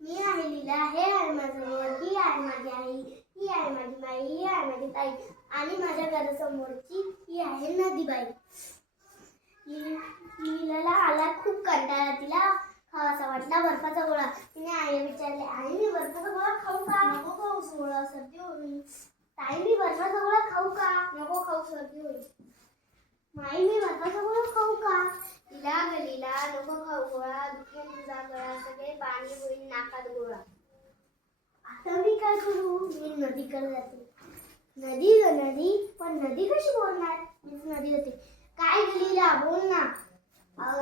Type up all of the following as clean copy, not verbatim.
मी आहे लीला, हे आहे माझं घर, ही आहे माझी आई, ही आहे माझी माई, ही आहे माझी ताई आणि माझ्या घरासमोरची ही आहे नदीबाई. लीलाला आला खूप कंटाळा. तिला खावासा वाटला बर्फाचा गोळा. तिने आईला विचारले, आई मी बर्फाचा गोळा खाऊ का? नको खाऊ, गोळा सर्दी होईल. ताई मी बर्फाचा गोळा खाऊ का? नको खाऊ, सर्दी होईल. माई मी बर्फाचा गोळा खाऊ का? तिला गलीला नको खाऊ गोळा, दुखेल तुझा गळा, सगळे पाणी होईल नाकात गोळा. आता मी काय करू? मी नदीकडे जाते. नदी ग नदी, पण नदी कशी बोलणार? मीच नदी होते. काय गलीला बोल ना.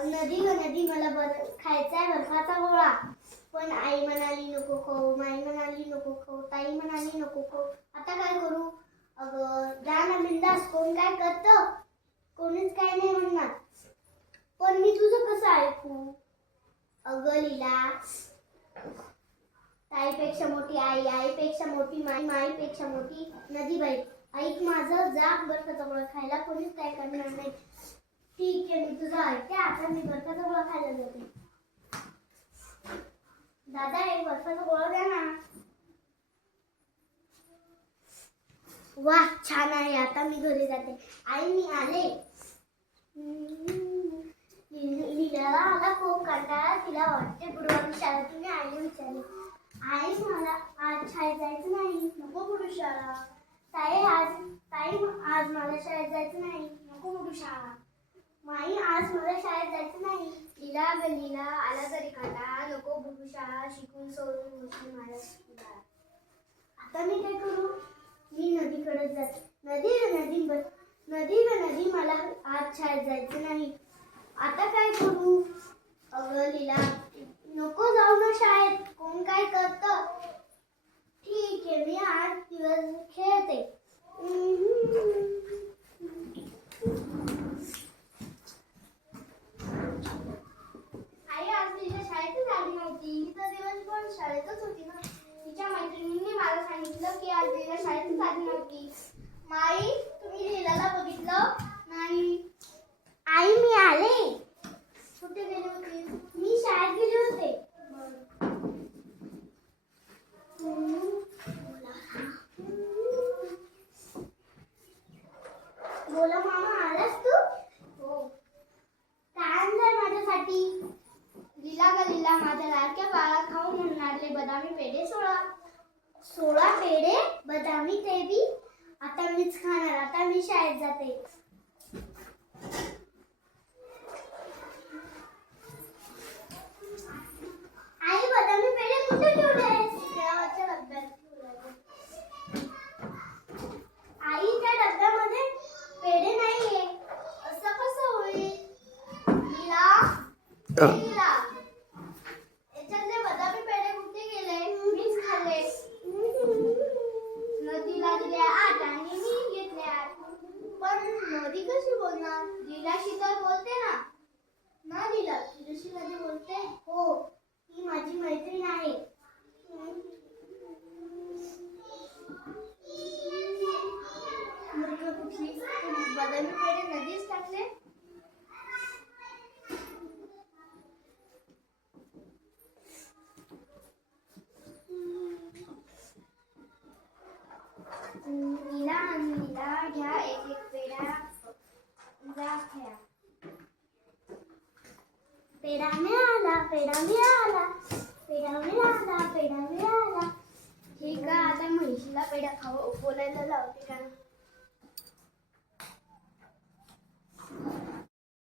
नदी ग नदी, मला खायचा आहे बर्फाचा गोळा. पण आई म्हणाली नको खाऊ, माई म्हणाली नको खाऊ, ताई म्हणाली नको खाऊ. आता काय करू? अगं जा ना बिंदास, कोण काय करतं? कोणीच काय नाही म्हणणार. पण मी तुझं कसं ऐकू? अगं लीला, ताईपेक्षा मोठी आई, आईपेक्षा मोठी माई, माईपेक्षा मोठी नदीबाई. ऐक माझं, जा बर्फाचा गोळा खायला, कोणीच काय करणार नाही. ठीक आहे, मी तुझं ऐकते. आता मी बर्फाचा गोळा खायला जाते. दादा एक बर्फाचा गोळा द्या ना. वाह छान आहे. आता मी घरी जाते. आई मी आले. लीलाला आला खूप कंटाळा. तिला वाटते बुडवावी शाळा. तिने आईला विचारले, आई मला आज शाळेत जायचं नाही. नको बुडू शाळा. ताई आज मला शाळेत जायचं नाही. नको बुडू शाळा. माई आज मला शाळेत जायचं नाही. लीला ग लीला, आला तरी काटा, नको बुडू शाळा, शिकून सोडून बसली माझ्या शाळा. आता मी काय करू? मी नदीकडे जाते. नदी ग नदी, नदी ग नदी, मला आज शाळेत जायचं नाही. आता काय करू? अगं लीला नको जाऊ ना शाळेत, कोण काय करतं? ठीक आहे, मी आज दिवस खेळते. आई आज तिच्या शाळेतच आली नव्हती. ही तर दिवसभर शाळेतच होती ना. तिच्या मैत्रिणींनी मला सांगितलं की आज लीला शाळेतच आली नव्हती. माई तुम्ही लीलाला बघितलं नाही? आई मी आले. कुठे गेले होते? मी शाळेत गेले होते. बोला मामा, आलास तू? हो. काय आणलंय माझ्यासाठी? लीला ग लीला, माझ्या लाडक्या बाळा, खाऊ म्हणून आणले बदामी पेढे 16 पेढे, बदामी ते बी. आता मीच खाणार. आता मी शाळेत जाते. आई बदामी पेढे कुठे ठेवले? देवाच्या डब्यात ठेवले. आई त्या डब्यामध्ये पेढे नाहीये. असं कसं होईल? लीला, लीला, याच्यातले बदामी पेढे कुठे गेले? मीच खाल्ले. नदीला दिले 8 आणि मी घेतले 8. पण नदी कशी बोलणार? लीलाशी तर बोलते ना. ना लीला, तुझ्याशी नदी बोलते? हो, ही माझी मैत्रीण आहे. मूर्ख कुठली, बदामी पेढे नदीच टाकले. लीला आणि लीला, घ्या एक एक पेढा, जा खेळा. पेढा मिळाला, पेढा मिळाला, पेढा मिळाला, पेढा मिळाला. हे का आता म्हैशीला पेढा खाऊ बोलायला लावते का?